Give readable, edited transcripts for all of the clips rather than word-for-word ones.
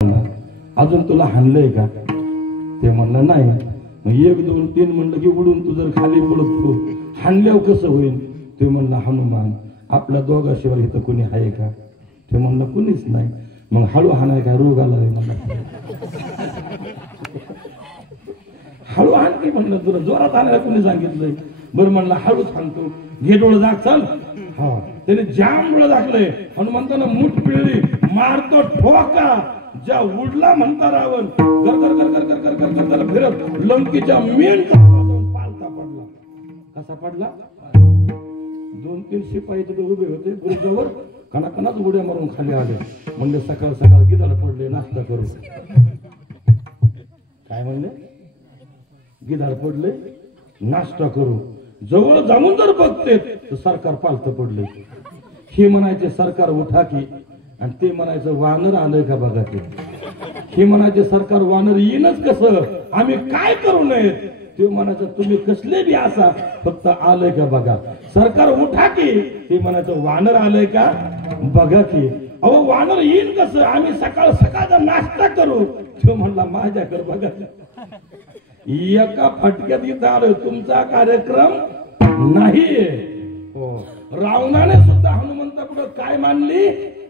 अजून तुला हाणलंय का? ते म्हणलं नाही. मग 1 2 3 म्हणलं की उडून तू जर खाली पडतो हाणल्यावर कसं होईल? ते म्हणलं हनुमान आपल्या दोघाशिवाय इथं कोणी आहे का? ते म्हणलं कुणीच नाही. मग हळू हाणाय काय रोग आला रे मला? हळू हाण की म्हणलं, तुला जोरात हाणायला कोणी सांगितलंय? बरं म्हणलं हळूच हाणतो. घे डोळं दाख चल. हा त्याने जाम डोळं दाखलंय. हनुमंतानं मूठ पिळली, मारतो ठोका. ज्या उडला म्हणता रावण कर कर कर कर कर कर कर त्याला फिरत लंकेच्या मेन पालता पडला. कसा पडला? 2-3 शिपाई तिथे उभे होते बुरुजावर, कणाकणाच उड्या मारून खाली आले. म्हणले सकाळ सकाळ गिधाड पडले, नाश्ता करू. काय म्हणले? गिधाड पडले, नाश्ता करू. जवळ जाऊन जर बघते तर सरकार पालत पडले. हे म्हणायचे सरकार उठा की, आणि ते म्हणायचं वानर आलंय का बघा की. हे म्हणायचे सरकार वानर येईनच कसं, आम्ही काय करू नयेत. ते म्हणायचं तुम्ही कसले बी असा, फक्त आलंय का बघा. सरकार उठा की, ते म्हणायचं वानर आलंय का बघा की. अहो वानर येईन कसं, आम्ही सकाळ सकाळचा नाश्ता करू. तो म्हणला माझ्याकडे बघा. एका फटक्यात इथं आलोय, तुमचा कार्यक्रम नाहीये. हो, रावणाने सुद्धा हनुमंतापुढे काय मानली?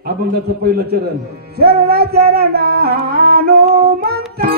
अभंगाचं पहिलं चरण, शरण चरण हनुमंता.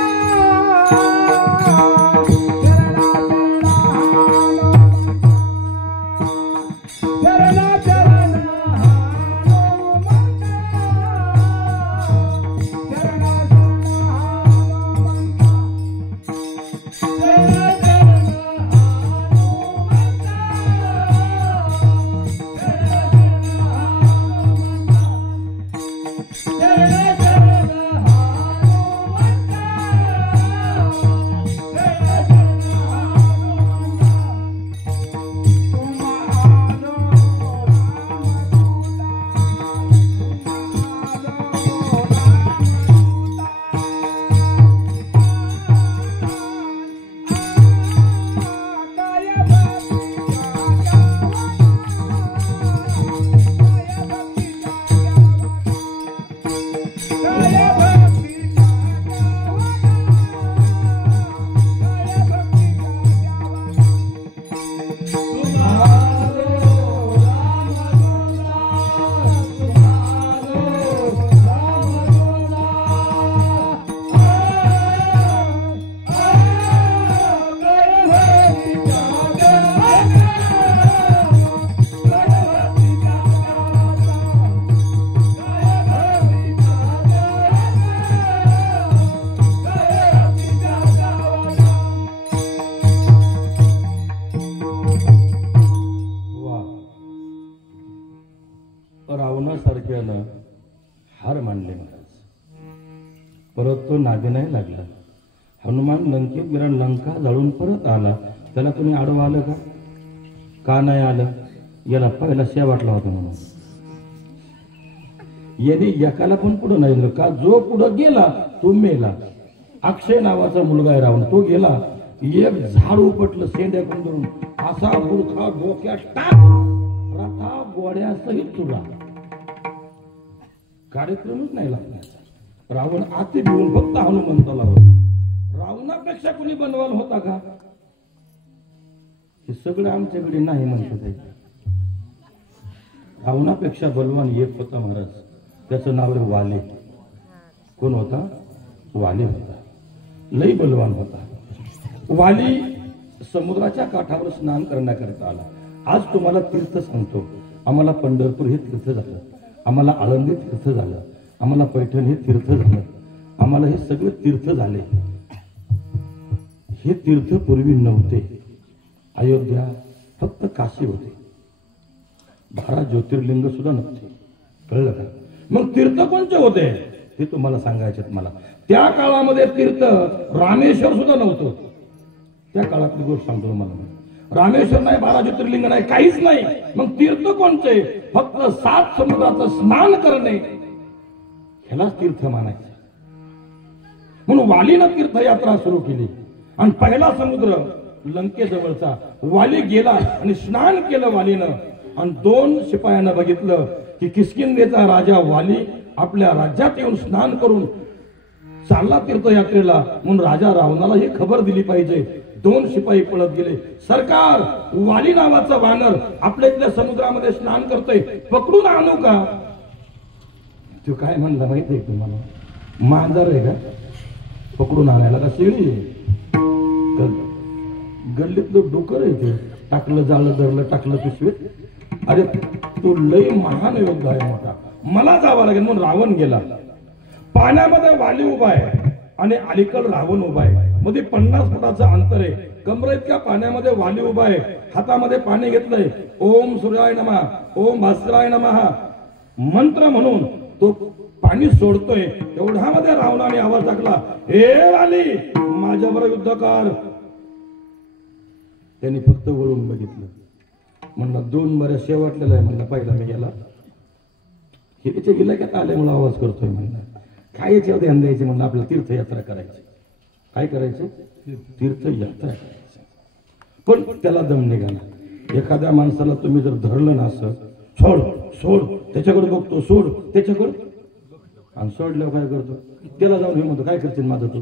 रावणासारख्यानं हार मानले महाराज. परत तो नादी नाही लागला. हनुमान लंकेत गेला, लंका जाळून परत आला. त्याला कोणी आडवं आलं का? का नाही आलं? याला पहिला शेवटला होता म्हणून. याने एकाला पण पुढं नाही दिलं का? जो पुढं गेला तो मेला. अक्षय नावाचा मुलगा आहे रावण, तो गेला. एक झाड उपटलं शेंड्याकडून धरून, असा बुरखा डोक्यात टाक, रथा गोड्यासहित तुला. कार्यक्रमच नाही लागला. रावण आते भिवून फक्त हनुमंताला होता. रावणापेक्षा कोणी बनवाल होता का? हे सगळं आमच्याकडे नाही म्हणतात आहे. रावणापेक्षा बलवान एक होता महाराज, त्याचं नाव आहे वाली. कोण होता? वाली होता. लई बलवान होता. वाली समुद्राच्या काठावर स्नान करण्याकरिता आला. आज तुम्हाला तीर्थ सांगतो. आम्हाला पंढरपूर हे तीर्थ झालं, आम्हाला आळंदी तीर्थ झालं, आम्हाला पैठण हे तीर्थ झालं, आम्हाला हे सगळे तीर्थ झाले. हे तीर्थ पूर्वी नव्हते. अयोध्या फक्त काशी होते. 12 ज्योतिर्लिंग सुद्धा नव्हते. कळलं का? मग तीर्थ कोणते होते हे तुम्हाला सांगायचे मला. त्या काळामध्ये तीर्थ रामेश्वर सुद्धा नव्हतं. त्या काळातली गोष्ट सांगतो तुम्हाला. रामेश्वर नाही, 12 ज्योतिर्लिंग नाही, काहीच नाही. मग तीर्थ कोणते? फक्त 7 समुद्राचं स्नान करणे, ह्यालाच तीर्थ मानायचं. म्हणून वालीनं तीर्थयात्रा सुरू केली. आणि पहिला समुद्र लंकेजवळचा. वाली गेला आणि स्नान केलं वालीनं. आणि 2 शिपायांना बघितलं की किष्किंधेचा राजा वाली आपल्या राज्यात येऊन स्नान करून चालला तीर्थयात्रेला म्हणून राजा रावणाला ही खबर दिली पाहिजे. 2 शिपाई पळत गेले. सरकार, वाली नावाचा वानर आपल्या इथल्या समुद्रामध्ये स्नान करतोय, पकडून आणू का? तो काय म्हणला माहितीये तुम्हाला? मांजर आहे का पकडून आणायला, का शेळी आहे? गल्लीतलं डोकर आहे ते. टाकलं जाळं, धरलं, टाकलं पिशवीत. अरे तो लय महान योद्धा आहे मोठा, मला जावं लागेल म्हणून रावण गेला. पाण्यामध्ये वाली उभा आहे आणि अलीकड रावण उभा आहे. मध्ये 50 फुटाचं अंतर आहे. कमरे इतक्या पाण्यामध्ये वाली उभा आहे. हातामध्ये पाणी घेतलंय. ओम सूर्याय नमः, ओम भास्कराय नमः मंत्र म्हणून तो पाणी सोडतोय. एवढ्यामध्ये रावणाने आवाज टाकला, हे वाली माझ्यावर युद्ध कर. त्यांनी फक्त वळून बघितलं. म्हणला 2 बऱ्या शेवटलेला आहे. म्हणला पहिला मी गेला, हे त्याच्या गिलाक्यात आल्यामुळे आवाज करतोय. म्हणला काय याच्यावर ध्यान द्यायचे? म्हणलं आपल्याला तीर्थयात्रा करायची. काय करायचं? तीर्थयात्रा करायची. पण त्याला दम निघाला. एखाद्या माणसाला तुम्ही जर धरलं ना असं, सोड सोड, त्याच्याकडे बघतो, सोड त्याच्याकडे, आणि सोडल्यावर काय करतो? त्याला जाऊन हे म्हणतो, काय करतील माझं तू?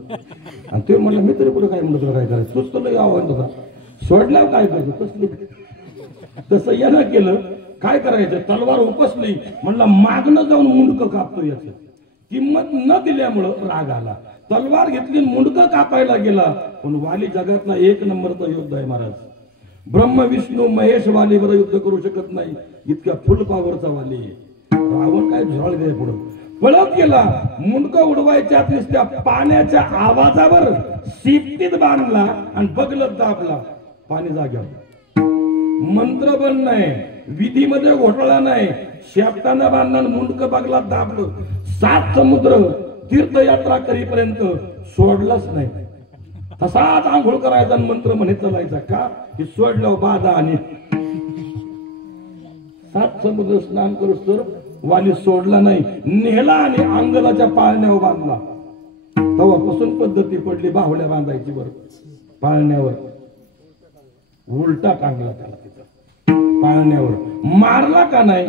आणि ते म्हणलं मी तरी पुढे काय म्हणतो, तुला काय करायचं? तूच तर लय आव्हान होता. सोडल्यावर काय करतो? तसं यानं केलं. काय करायचं? तलवार उपसली. म्हणला मागणं जाऊन मुंडकं कापतो. याचं किंमत न दिल्यामुळं राग आला. तलवार घेतली, मुंडकं कापायला गेला. पण वाली जगातला 1 नंबरचा योद्धा आहे महाराज. ब्रह्म विष्णू महेश वालीवर युद्ध करू शकत नाही, इतक्या फुल पावरचा वाली आहे. रावण काय झोळ दे पुढं पळत गेला. मुंडकं उडवायच्या त्या पाण्याच्या आवाजावर शिफ्टीत बांधला आणि बगलत दाबला. पाणी जाग्यावर. मंत्र बंद नाही, विधीमध्ये घोटाळा नाही, शेपटानं बांधणं, मुंडकं बगला दाबलं. 7 समुद्र तीर्थयात्रा करीपर्यंत सोडलाच नाही. तसाच आंघोळ करायचा आणि मंत्र म्हणत चालायचा. का? की सोडलं बाधा. आणि 7 समुद्र स्नान करूस तर वाली सोडला नाही, नेला आणि अंगलाच्या पाळण्यावर बांधला. तेव्हापासून पद्धती पडली बाहुल्या बांधायची. वर पाळण्यावर उलटा टांगला त्याला तिथं पाळण्यावर. मारला का नाही?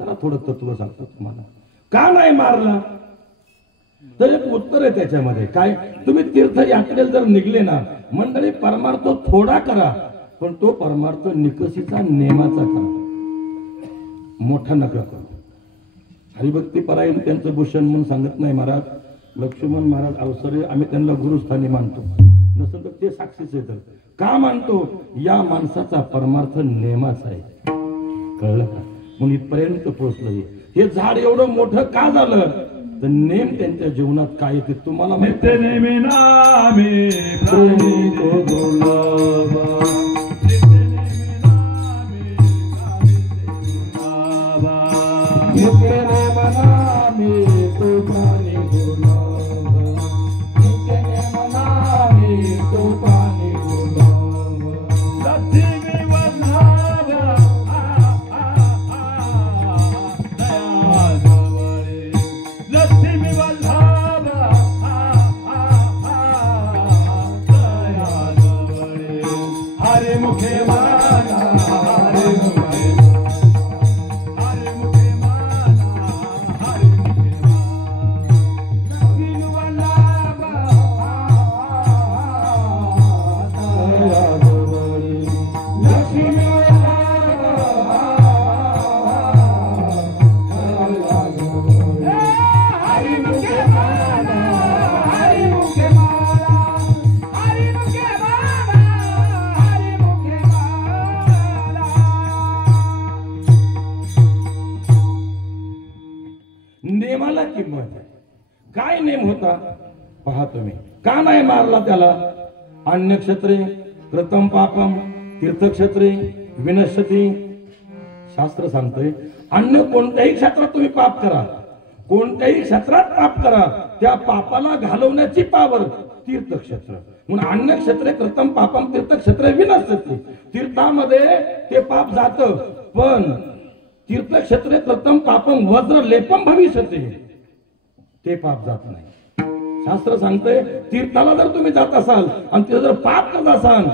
चला थोडं तत्व सांगतो तुम्हाला. का नाही मारला? तर एक उत्तर आहे त्याच्यामध्ये. काय? तुम्ही तीर्थयात्रेला जर निघले ना मंडळी, परमार्थ थोडा करा, पण तो परमार्थ निकषीचा नेमाचा करा, मोठा नका करू. हरिभक्ती परायण त्यांचं भूषण म्हणून सांगत नाही महाराज. लक्ष्मण महाराज अवसरे आम्ही त्यांना गुरुस्थानी मानतो. नसं तर ते साक्षीच येतात. का मानतो? या माणसाचा परमार्थ नेमाचा आहे. कळलं का? म्हणून इथपर्यंत पोहोचलं. हे झाड एवढं मोठं का झालं? तर नेम त्यांच्या जीवनात काय येते तुम्हाला माहिती नेमाला किंमत आहे. काय नेम होता पहा तुम्ही. का नाही मारला त्याला? अन्य क्षेत्रे कृतम पापम तीर्थक्षेत्रे विनश्यती. शास्त्र सांगतोय अन्य कोणत्याही क्षेत्रात तुम्ही पाप करा, कोणत्याही क्षेत्रात पाप करा, त्या पापाला घालवण्याची पावर तीर्थक्षेत्र. म्हणून अन्य क्षेत्रे कृतम पापम तीर्थक्षेत्रे विनश्यती. तीर्थामध्ये ते पाप जात, पण तीर्थक्षेत्रे कृतम पापम वज्र लेपम भविष्यते, ते पाप जात नाही. शास्त्र सांगतंय तीर्थाला जर तुम्ही जात असाल आणि तिथे जर पाप करत असाल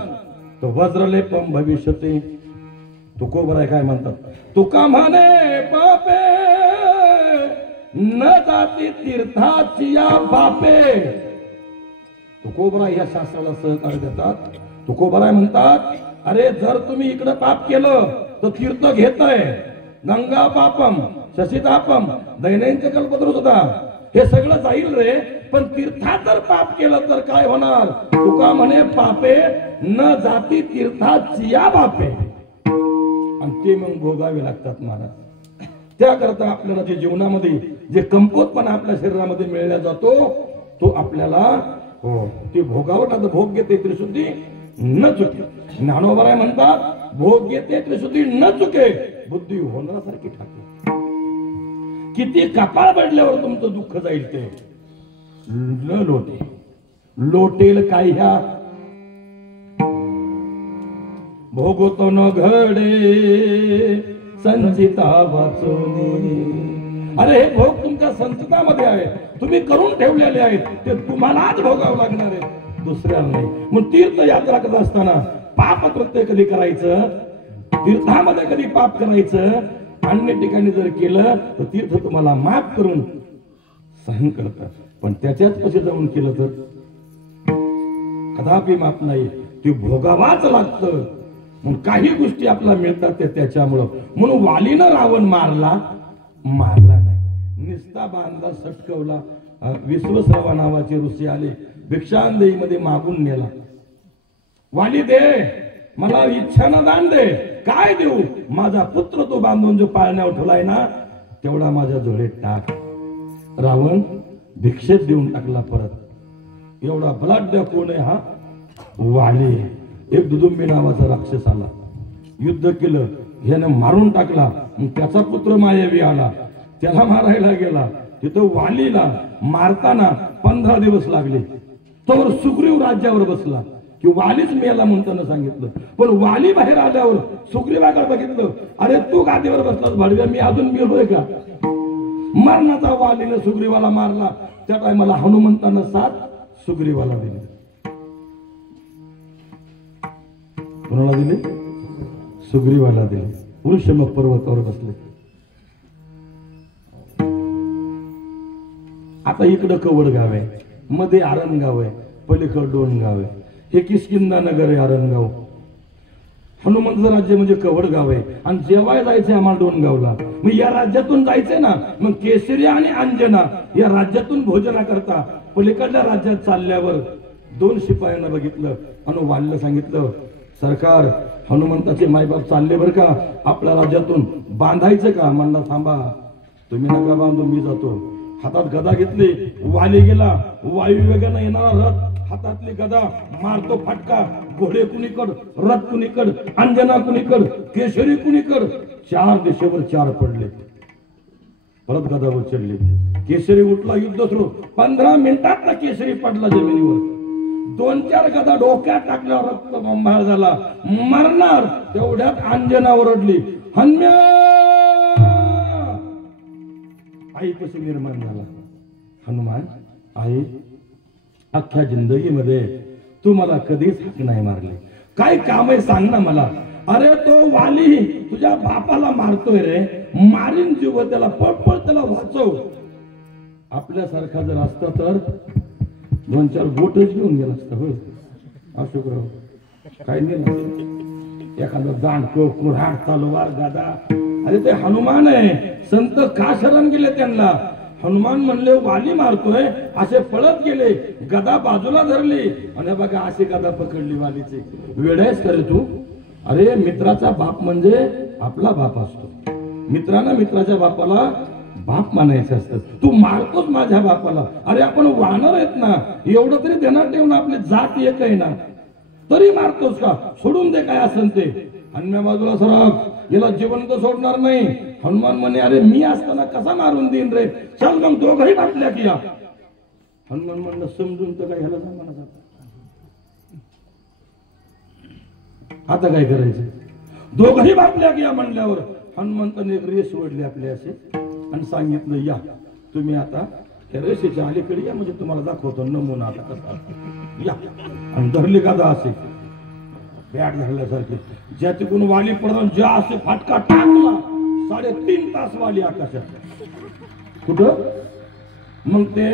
तर वज्रलेपम भविष्यते. तुकोबर आहे काय म्हणतात? तुका म्हणे पापे न जाती तीर्थाची या बापे. तुकोबराय या शास्त्राला सहकार्य देतात. तुकोबराय म्हणतात, अरे जर तुम्ही इकडे पाप केलं तर तीर्थ घेतय. गंगा पापम शशितापम दैनंदिन कल्पतरू सुद्धा हे सगळं जाईल रे, पण तीर्थात जर पाप केलं तर काय होणार. तुका म्हणे पापे न जाती तीर्थाची या बापे. आणि ते मग भोगावे लागतात महाराज. त्याकरता आपल्याला जे जीवनामध्ये जे कमकुवतपणा आपल्या शरीरामध्ये मिळला जातो तो आपल्याला ते भोगावं लागतं. भोग घेते त्रिशुद्धी न चुके. ज्ञानोबराय म्हणतात भोग घेते त्रिशुद्धी न चुके, बुद्धी होणारासारखी ठाके. किती कपाळ पडल्यावर तुमचं दुःख जाईल ते न लोटे. लोटेल काय ह्या भोगतो न घडे संचिता वाचून. अरे हे भोग तुमच्या संचितामध्ये आहे, तुम्ही करून ठेवलेले आहेत, ते तुम्हालाच भोगावं लागणार आहे, दुसऱ्याला नाही. मग तीर्थयात्रा करत असताना पाप कृत्य कधी करायचं, तीर्थामध्ये कधी पाप करायचं, अन्य ठिकाणी जर केलं तर तीर्थ तुम्हाला माफ करून सहन करतात. पण त्याच्याच कसे जाऊन केलं तर कदापि माफ नाही, ते भोगावाच लागतं. मग काही गोष्टी आपल्याला मिळतात ते त्याच्यामुळं. म्हणून वालीनं रावण मारला नाही, निस्ता बांधला सटकवला. विश्वसर्वा नावाचे ऋषी आले, भिक्षांदेही मध्ये मागून नेला. वाली दे मला इच्छानं दान दे. काय देऊ, माझा पुत्र तो बांधून जो पाळण्यावर ठेवलाय ना तेवढा माझ्या झोळीत टाक. रावण भिक्षेत देऊन टाकला परत. एवढा बलाढ्य कोण आहे हा, वाली. एक दुदुंबी नावाचा राक्षस आला, युद्ध केलं, ह्याने मारून टाकला. मग त्याचा पुत्र मायावी आला, त्याला मारायला गेला. तिथं वालीला मारताना 15 दिवस लागले. तर सुग्रीव राज्यावर बसला की वालीच मेला म्हणताना सांगितलं. पण वाली बाहेर आल्यावर सुग्रीवाकडे बघितलं, अरे तू गादीवर बसलास भाडव्या, मी अजून मेलोय का. मरणाचा वालीने सुग्रीवाला मारला. त्या टायमाला हनुमंतानं साथ सुग्रीवाला दिली. कोणाला दिले, सुग्रीवाला दिले. वृषभ पर्वतावर बसले. आता इकडं कवड गाव आहे, मध्ये आरणगाव आहे, पलीकडे डोणगाव आहे. हे किष्किंधा नगर आहे आरणगाव. हनुमंत राज्य म्हणजे कवड गाव आहे. आणि जेव्हा जायचंय आम्हाला डोणगावला, मग या राज्यातून जायचंय ना, मग केसरी आणि अंजना या राज्यातून भोजना करता पलीकडल्या राज्यात चालल्यावर 2 शिपायांना बघितलं आणि वालीला सांगितलं, सरकार हनुमंताचे मायबाप चालले बरं का आपल्या राज्यातून, बांधायचं का. म्हणला थांबा, तुम्ही नका बांधू, मी जातो. हातात गदा घेतली, वाली गेला. वायुवेगानं येणारा रथ, हातातली गदा, मारतो फटका. घोडे कुणीकड, रथ कुणीकड, अंजना कुणीकड, केशरी कुणीकड. 4 दिशेवर 4 पडले. परत गदावर चढले. केशरी उठला, युद्ध सुरू. 15 मिनिटात केशरी पडला जमिनीवर. 2-4 गदा डोक्यात टाकल्यावर रक्त बंबाळ झाला, मरणार. तेवढ्यात अंजना ओरडली, हन्म्या. आई कशी निर्माण झाला. हनुमान, आई अख्ख्या जिंदगीमध्ये तू मला कधीच हाक नाही मारली, काय काम आहे सांग ना मला. अरे तो वाली तुझ्या बापाला मारतोय रे, मारीन जीव त्याला, पळ त्याला वाचव. आपल्यासारखा जर असता तर 2-4 बोटच घेऊन गेला असता. हो अशोकराव, काय नाही, एखादा दांडको, कुऱ्हाड, तलवार, गदा. अरे ते हनुमान आहे, संत का शरण गेले त्यांना. हनुमान म्हणले वाली मारतोय, असे पळत गेले, गदा बाजूला धरली आणि बघा अशी गदा पकडली वालीची. वेळेस करे तू. अरे मित्राचा बाप म्हणजे आपला बाप असतो. मित्रानं मित्राच्या बापाला बाप मानायचं असतं. तू मारतोच माझ्या बापाला. अरे आपण वानर आहेत ना, एवढं तरी ध्यानात ठेवून आपली जात एक आहे ना, तरी मारतोस का. सोडून दे काय असेल ते. अन्य बाजूला सरक, याला जिवंत सोडणार नाही. हनुमान म्हणे, अरे मी असताना कसा मारून देईन रे, चल मग दोघंही टाकल्या की या. हनुमान म्हणलं समजून तर काय ह्याला सांगा ना, आता काय करायचं. दोघंही बापल्या की या म्हणल्यावर हनुमंताने एक रेस ओढली आपल्या असे आणि सांगितलं, या तुम्ही आता त्या रेषेच्या अलीकडे या, म्हणजे तुम्हाला दाखवतो नमुना आता कसा या. आणि धरली गादा असे बॅट धरल्यासारखे. ज्या तिकडून वाली पडून ज्या असे फाटका टाकला, 3.5 तास वाली आकाशात. कुठं? मग ते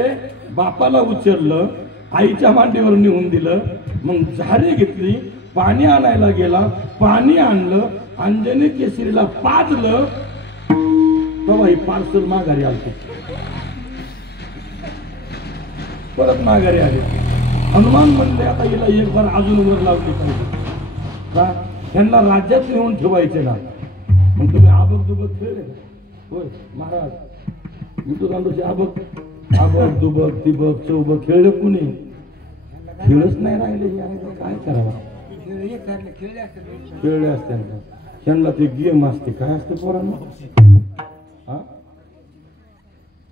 बापाला उचललं, आईच्या मांडीवर नेऊन दिलं, मग झारी घेतली, पाणी आणायला गेला, पाणी आणलं, अंजनी केसरीला पाजलं, तेव्हा ही पार्सल माघारी आलती. परत माघारी आले. हनुमान म्हणले आता हिला एक बार अजून वर लावली पाहिजे का, त्यांना राज्यात नेऊन ठेवायचे ना. मग तुम्ही आबक दुबक खेळले होय महाराज, विठुरांडोचे आबक दुबक तिबक चौबक खेळले कुणी? खेळच नाही राहिले. काय करावं? खेळले असते त्यांना ते गेम असते. काय असते पोरांना? हा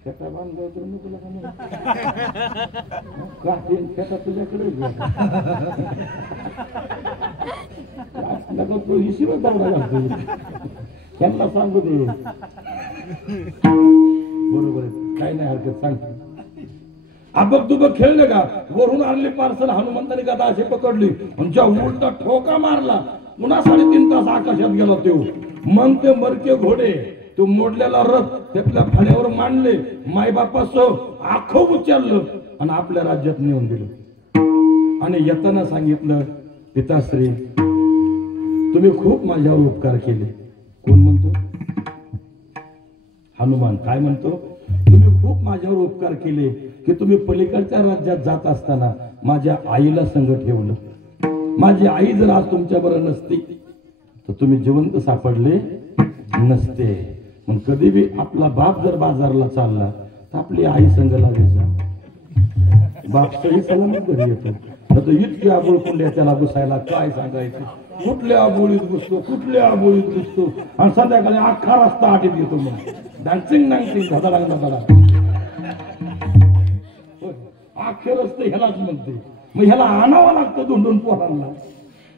खेटा बांधतो मी तुला का खेटा तुझ्याकडे हिशीवर दौडा घालतो. त्यांना सांगू दे. बरोबर आहे, काय नाही हरकत, सांग. आबक दुबक खेळले का? वरून आणली पार्सल, हनुमंताने गदा अशी पकडली, ज्या उलटा ठोका मारला, पुन्हा 3.5 तास आकाशात गेला तो. मग ते मरके घोडे, तो मोडलेला रथ त्यातल्या फाड्यावर मांडले, मायबापासह आखो उचललं आणि आपल्या राज्यात नेऊन दिलं. आणि येताना सांगितलं, पिताश्री तुम्ही खूप माझ्यावर उपकार केले. कोण म्हणतो? हनुमान. काय म्हणतो? तुम्ही खूप माझ्यावर उपकार केले की तुम्ही पलीकडच्या राज्यात जात असताना माझ्या आईला संग ठेवलं. माझी आई जर आज तुमच्या बरोबर नसती तर तुम्ही जिवंत सापडले नसते. मग कधी बी आपला बाप जर बाजारला चालला तर आपली आई संग लागायचा. बाप सही सलामत घरी येतो. तर इतकी आबोळ कुंड्या त्याला घुसायला काय सांगायचं. कुठल्या आबोळीत घुसतो, कुठल्या आबोळीत घुसतो, आणि संध्याकाळी अख्खा रस्ता आटीत येतो. मग डान्सिंग डान्सिंग धडा लागला धडा अख्खे रस्ते ह्यालाच म्हणते. मग ह्याला आणावं लागतं धुंडून पोरांना.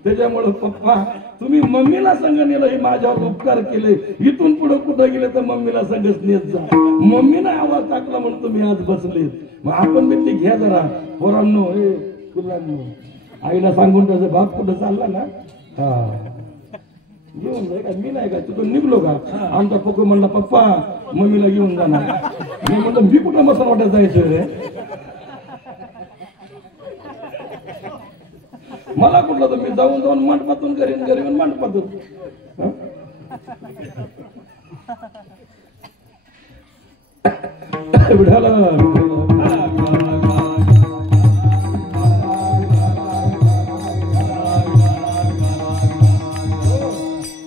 त्याच्यामुळे पप्पा तुम्ही मम्मीला संग नेलं, हे माझ्यावर उपकार केले. इथून पुढे कुठं गेले तर मम्मीला संगच नेत जा. मम्मीने आवाज टाकला म्हणून तुम्ही आज बसलेत. मग आपण बी ते घ्या जरा पोरांनो, हे कुलांनो. आईला सांगून त्याचा बाप कुठं चालला ना, हा घेऊन जाय का? मी नाही का तिथून निघलो का? आमचा पप्पा म्हणला पप्पा मम्मीला घेऊन जाणार. मी म्हणलं मी कुठं मसन वाटत जायचं रे, मला कुठलं तर मी जाऊन जाऊन मंडपातून करीन, घरी येऊन मंडपातून.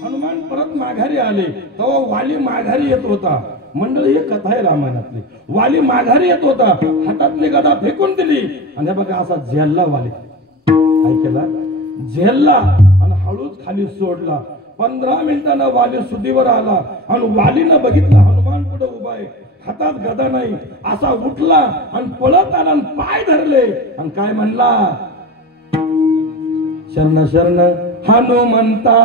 हनुमान परत माघारी आले तेव्हा वाली माघारी येत होता. मंडळी ही कथा आहे रामायणातली. वाली माघारी येत होता, हातातली गदा फेकून दिली आणि हे बघा असा झेलला वाली. काय केला? झेलला आणि हळूच खाली सोडला. 15 मिनिटांना वाली सुधीवर आला आणि वालीनं बघितलं हनुमान पुढे उभा आहे, हातात गदा नाही. असा उठला आणि पळत आला आणि पाय धरले आणि काय म्हणला? शरण शरण हनुमंता.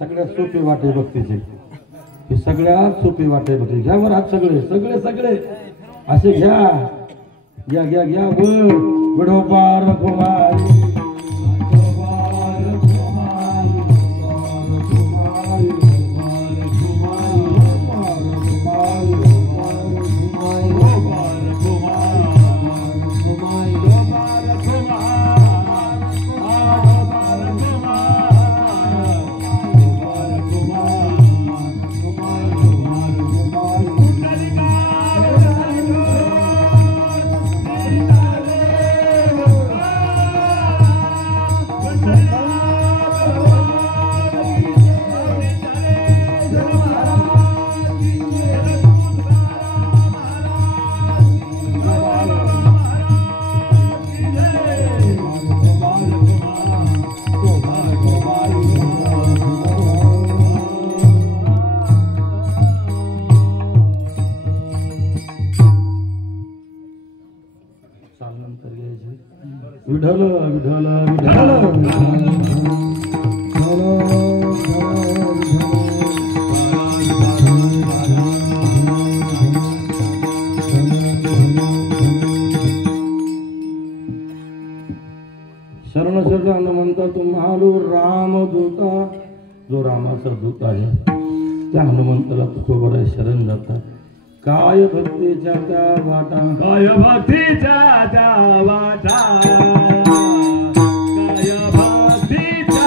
सगळ्यात सोपे वाटे भक्तीचे, हे सगळ्यात सोपे वाटे भक्ती. घ्या वर हात सगळे सगळे सगळे असे घ्या घ्या घ्या घ्या. वर विठोबार कुमार विठ्ठल विठ्ठल विठ्ठल शरण शरण हनुमंता तुम्हालो रामदूता, जो रामाचा दूत आहे त्या हनुमंताला तुकोबर शरण जातात. काय भक्तीच्या त्या वाटा, काय भक्तीच्या त्या वाटा, काय भक्तीच्या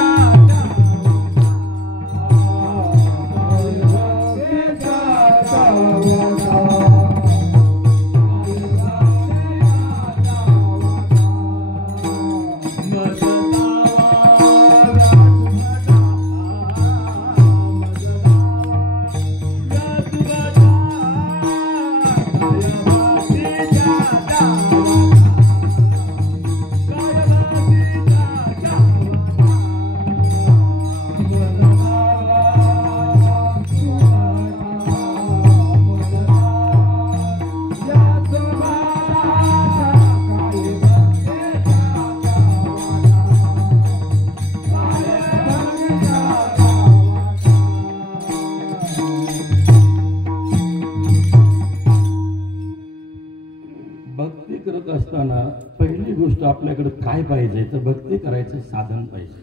भक्ती करत असताना पहिली गोष्ट आपल्याकडे काय पाहिजे तर भक्ती करायचं साधन पाहिजे.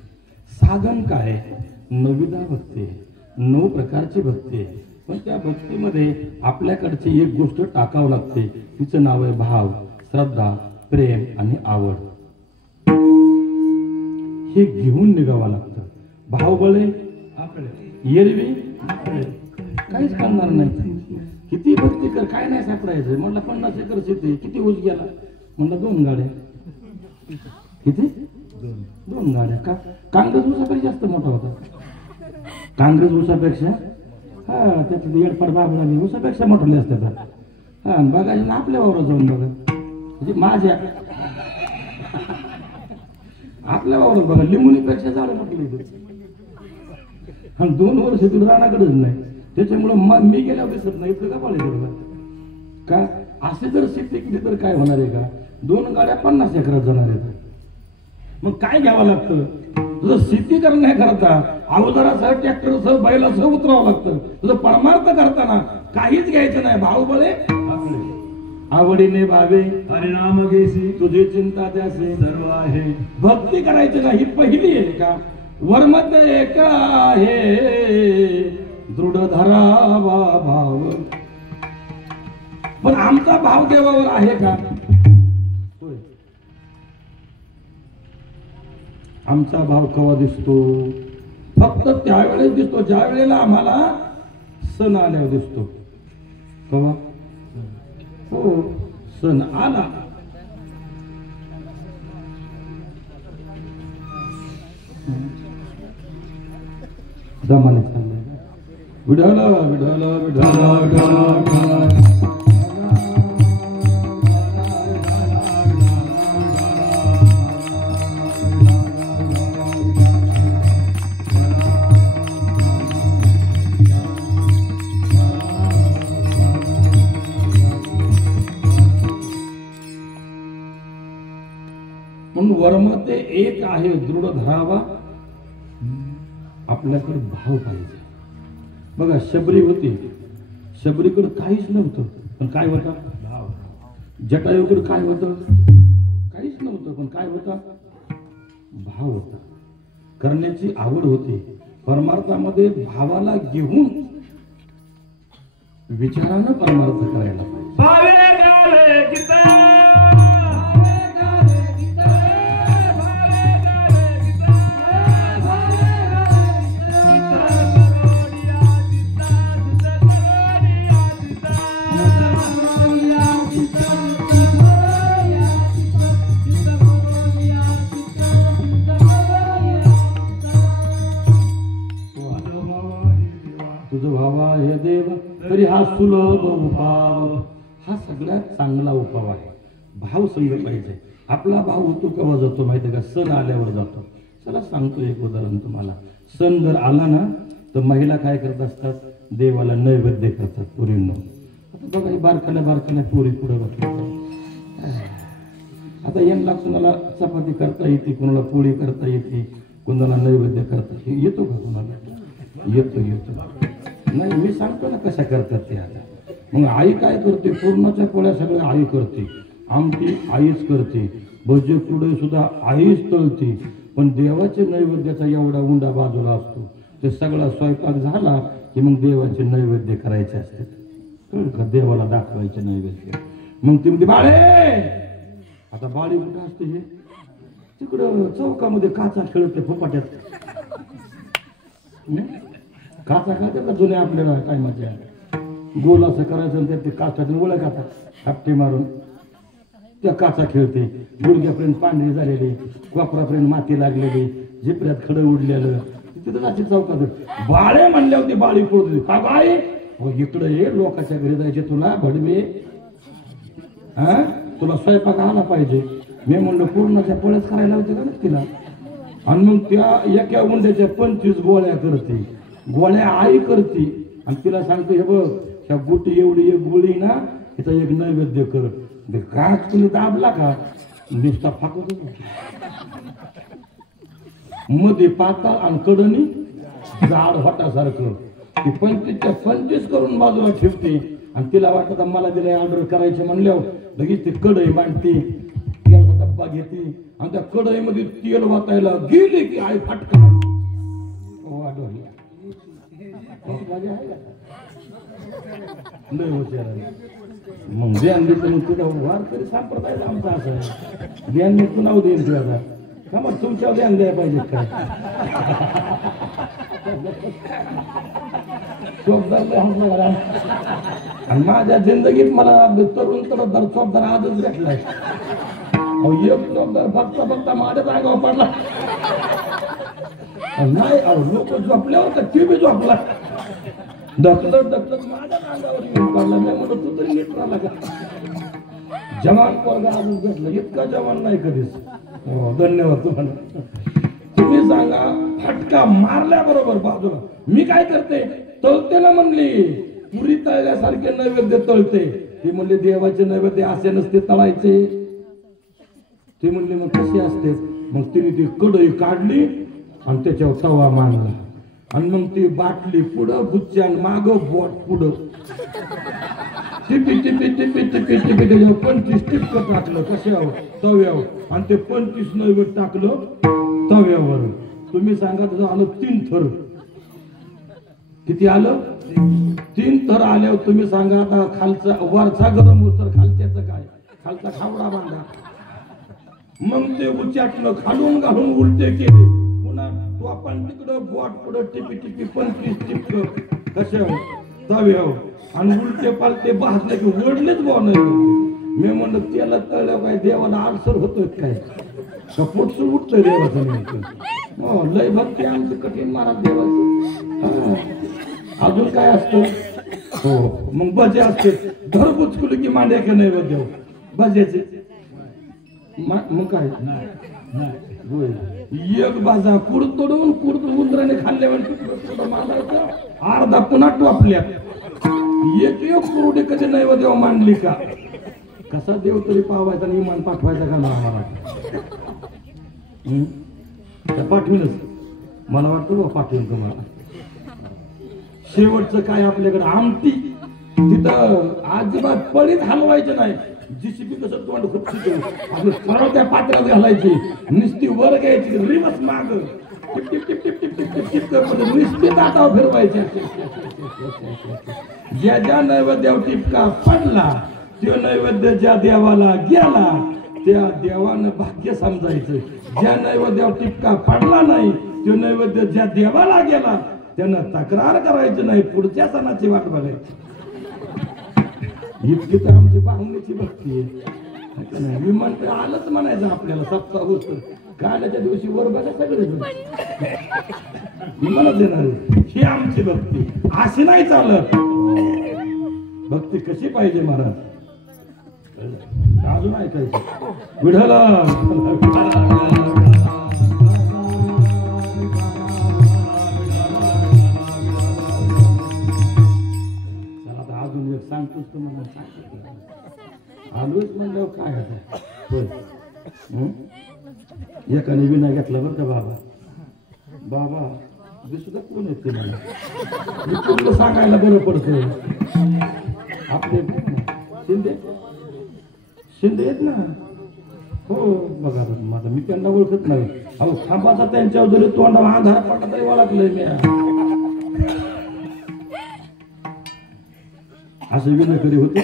साधन काय? 9 भक्ती आहे, 9 प्रकारची भक्ती आहे. पण त्या भक्तीमध्ये आपल्याकडची एक गोष्ट टाकावं लागते, तिचं नाव आहे भाव, श्रद्धा, प्रेम आणि आवड. हे घेऊन निघावं लागतं. भावबळे आपले, एरवी आपले, काहीच करणार नाही. किती भक्ती कर, काय नाही सापडायचं. म्हणलं 50 एकर शेती, किती ऊस गेला? म्हणलं 2 गाड्या. किती? 2 गाड्या. का? काँग्रेस ऊसापेक्षा जास्त मोठा होता. काँग्रेस ऊसापेक्षा, हा त्याच्यात येडफाड बाबा ऊसापेक्षा मोठले असतात. हा बघायचं ना आपल्या वावरात जाऊन बघा, म्हणजे माझ्या आपल्या वावरात बघा, लिंबुनीपेक्षा झाडं मोठी होती. आणि 2 वर्ष तिकडे राणाकडेच नाही. त्याच्यामुळे मी गेल्यावर दिसत नाही. इतकं का पाहिजे का? असे जर शेती केली तर काय होणार आहे का? 2 गाड्या 50 एकरात जाणार आहेत. मग काय घ्यावं लागतं? तुझं शेती करण्याकरता अवजारासह, ट्रॅक्टरसह, बैलासह उतरावं लागतं. तुझं परमार्थ करताना काहीच घ्यायचं नाही. भाऊबळे आवडीने भावे, हरिनाम घेसी, तुझी चिंता त्यासे सर्व आहे. भक्ती करायची ना, ही पहिली आहे का? वर्मत एक आहे, दृढ धरावा भाव. पण आमचा भाव देवावर आहे का? आमचा भाव केव्हा दिसतो? फक्त त्यावेळेस दिसतो ज्या वेळेला आम्हाला सण आल्यावर दिसतो. केव्हा? हो, सण आला. जमाने चाललंय. विढाला विढाला विढाला विढाला म्हणून वर्मते एक आहे, दृढ धरावा. आपल्याकडे भाव पाहिजे. बघा, शबरी होती, शबरीकडे काहीच नव्हतं, पण काय होता? भाव. जटायूकडे काय होतं? काहीच नव्हतं, पण काय होता? भाव होता. करण्याची आवड होती. परमार्थामध्ये भावाला घेऊन विचारानं परमार्थ करायला पाहिजे. तुझं भावा हे देव तरी हा सुलभ उपाव, हा सगळ्यात चांगला उपाव आहे. भाव संग पाहिजे. आपला भाव होतो केव्हा जातो माहिती का? सण आल्यावर जातो. चला सांगतो एक उदाहरण तुम्हाला. सण जर आला ना तर महिला काय करत असतात? देवाला नैवेद्य करतात पुरींनो. आता बघा, ही बारकाल्या बारकाल्या पुरी पुढे बघतात. आता यांना कुणाला चपाती करता येते, कुणाला पोळी करता येते, कुणाला नैवेद्य करता येतो का कुणाला? येतो. नाही मी सांगतो ना कशा करतात ते. आता मग आई काय करते, पूर्णाच्या पोळ्या सगळ्या आई करते, आमटी आईच करते, भजे पुढे सुद्धा आईच तळते. पण देवाचे नैवेद्याचा एवढा उंडा बाजूला असतो. ते सगळा स्वयंपाक झाला की मग देवाचे नैवेद्य करायचे असतात, देवाला दाखवायचे नैवेद्य. मग ती म्हणते बाळे, आता बाळी कुठं असते हे, तिकडं चौकामध्ये काचा खेळते फुपाट्यात. काचा खाते का जुन्या आपल्याला टायमाच्या, गोल असं करायचं आणि ते काचातून ओळख खातात हप्ते मारून त्या काचा खेळते. गुडघ्यापर्यंत पांढरी झालेली, कोपरापर्यंत माती लागलेली, झिपऱ्यात खडं उडलेलं, तिथं जायची चौकात. बाळे म्हणल्या होती बाळी पळत का बाई, इकडं ये, लोकांच्या घरी जायचे तुला भडवे, हा तुला स्वयंपाक आला पाहिजे. मी म्हणलं पूर्णाच्या पोळ्याच करायला होते का ना तिला. आणि मग त्या एका उंड्याच्या 25 गोळ्या करते, गोळ्या आई करते. आणि तिला सांगते हे बघ, ह्या गुटी एवढी एक गोळी ना, तिचा एक नैवेद्य कर. काच कुणी दाबला का नुसता फाकत मध्ये पातळ आणि कडणी जाड होटासारखं. ती 25च्या 25 करून बाजूला ठेवते. आणि तिला वाटत मला तिला ऑर्डर करायचे म्हणल्यावर लगेच ती कढई मांडते, तेलाचा डब्बा घेते आणि त्या कढईमध्ये तेल वाटायला गेले की आई फटका मग ध्यान देतो. मग तुझा वारकरी संप्रदाय आमचा असं आहे, ध्यान देतो नाव देईल तुझ्या आता का मग तुमच्यावर ध्यान द्यायला पाहिजे काय. आणि माझ्या जिंदगीत मला तरुण तर चोपदार आजच भेटलाय. एक चोपदार बघता माझ्याच अंगावर पडला नाही. लोक झोपल्यावर तर ती बी झोपला, ढकलत माझ्याच अंगावर येऊन पडला. मी म्हणतो तू तरी नीट राहिला का. जवान पोरगा आजच भेटला, इतका जवान नाही कधीच. हो धन्यवाद तुम्हाला. तुम्ही सांगा फटका मारल्याबरोबर बाजूला मी काय करते, तळते ना म्हणली, पुरी तळल्यासारखे नैवेद्य तळते. ती म्हणली देवाचे नैवेद्य असे नसते तळायचे. ती म्हणली मग कशी असते. मग तिने ती कढई काढली आणि त्याच्यावर तवा मांडला आणि मग ती बाटली पुढं गुच्च्यान माग बोट पुढं टिपी टिपी टिपी टिपी टिपी त्याच्यावर 25 टिपकं टाकलं कशावर, तव्यावर. आणि ते 25 नैवेद्य टाकलं तव्यावर. तुम्ही सांगा त्याचं आलं 3 थर. किती आलं? 3 थर आल्यावर तुम्ही सांगा आता खालचा वरचा गरम होत तर खालच्याचं काय, खालचा खावडा बांधा. मग ते उच्चाटलं, खालून घालून उलटे केले, पुन्हा तो आपण तिकडं बोट पुढं टिपी टिपी 25 टिपक कशावर, तव्यावर. आणि उलटे पालटे भाजले की ओढलेच बोन. मी म्हणलं त्याला तळलं काय देवाला आडसर होतोय काय, पोटच उठतोय देवाचं. हो लय भक्ती आमचं कठीण महाराज देवाचं. अजून काय असतं, हो मग भजे असते, धर बुचकुली की मांड्या की नैवेद्य भज्याचे. मग काय एक बाजा कुड तोडून कुड उंदराने खाल्ले मांडायचं, अर्धा पुन्हा टोपल्या. एक कुरुडी कधी नैवेद्य मांडली का, कसा देव तरी पावायचा आणि इमान पाठवायचा का आम्हाला. पाठवीनच मला वाटतं बा पाठवीन तुम्हाला. शेवटचं काय आपल्याकडे आमटी, तिथं अजिबात पळीत हलवायचं नाही. जीसीबी कसं तोंड खुपशी आपलं सरळ त्या पात्रात घालायची, नुसती वर घ्यायची, रिवर्स माग tip tip tip tip tip tip tip tip नुसती ताटावर फिरवायची. ज्या ज्या नैवेद्यावर टिपका पडला तो नैवेद्य ज्या देवाला गेला त्या देवानं भाग्य समजायचं. ज्या नैवेद्यावर टिपका पडला नाही तो नैवेद्य ज्या देवाला गेला त्यानं तक्रार करायची नाही, पुढच्या सणाची वाट बघायची. इतकी तर आमची पाहुण्याची भक्ती आहे. विमान आलंच म्हणायचं आपल्याला सप्ताह होत काल्याच्या दिवशी वर बघा सगळे विमानच येणार. ही आमची भक्ती अशी नाही चालत. भक्ती कशी पाहिजे महाराज, अजून ऐकायचं विढला. सांगतोच तुम्हाला, आलोच म्हणल्यावर काय होतं. हं? एकाने विना घेतला बरं का बाबा बाबा सुद्धा कोण येते मला तुला सांगायला बरं पडतं आपले शिंदे शिंदे आहेत ना हो बघा माझा मी त्यांना ओळखत नाही अहो खांबाचा त्यांच्यावर जरी तोंडाला आधार पडला तरी ओळखलंय मी असं विनाकरी होते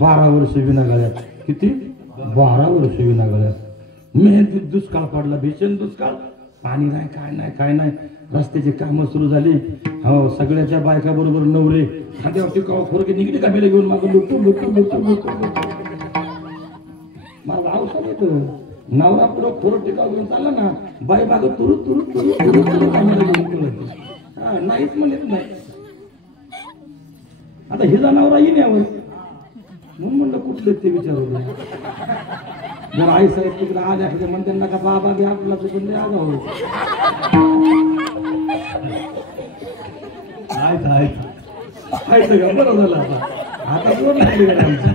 12 वर्ष विनागाळ्यात किती 12 वर्ष विनागाळ्यात मेहनतीत दुष्काळ पडला भीषण दुष्काळ पाणी नाही काय नाही रस्त्याची कामं सुरू झाली हो सगळ्याच्या बायका बरोबर नवरे खांद्यावरती कवा खोरके निघली का मेले घेऊन मागून लुटू माझा औषध येतं नवरा पुढं खोरं टिकाव घेऊन चालला ना बाई माग तुरु नाहीच म्हणत नाही आता हिला नवरा येईन यावर म्हणून म्हणलं कुठले ते विचारवलं जर आई साहेब तिकडे आल्या म्हणते ना का बाबा घ्या आपला चुकून आज खायचं का बरं झालं आता जोर लागली का आमची